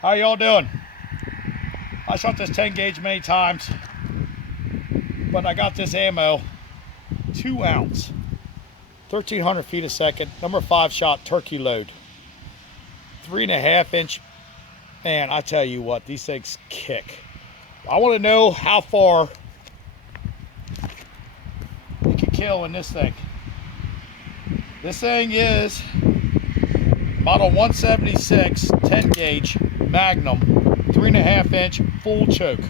How y'all doing? I shot this 10 gauge many times, but I got this ammo, 2 ounce, 1,300 feet a second, number 5 shot turkey load, 3.5 inch. Man, I tell you what, these things kick. I want to know how far you can kill in this thing. This thing is model 176 10 gauge Magnum, 3.5 inch full choke.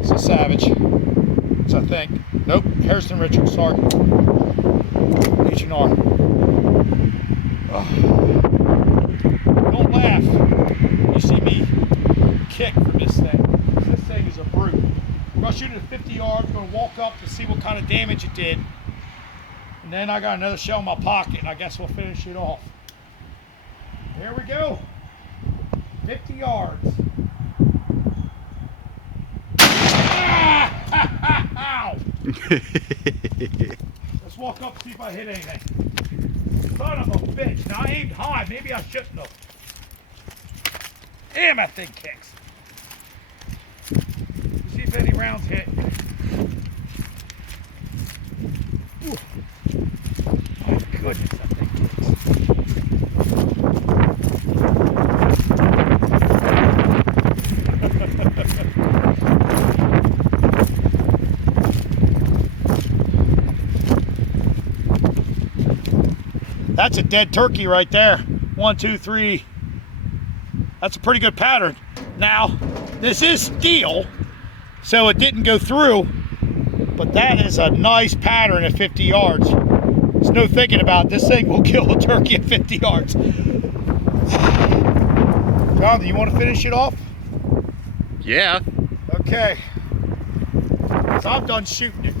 It's a Savage. It's, I think. Nope, Harrison Richards, sorry. H&R. Don't laugh. You see me kick from this thing. This thing is a brute. I'm gonna shoot it at 50 yards, I'm gonna walk up to see what kind of damage it did. And then I got another shell in my pocket, and I guess we'll finish it off. Here we go. 50 yards. Ow! Let's walk up and see if I hit anything. Son of a bitch. Now I aimed high. Maybe I shouldn't have. Damn, that thing kicks. Let's see if any rounds hit. Ooh. My goodness, that thing kicks. That's a dead turkey right there. 1, 2, 3. That's a pretty good pattern. Now, this is steel, so it didn't go through, but that is a nice pattern at 50 yards. There's no thinking about it. This thing will kill a turkey at 50 yards. Jonathan, you want to finish it off? Yeah. Okay. So I'm done shooting it.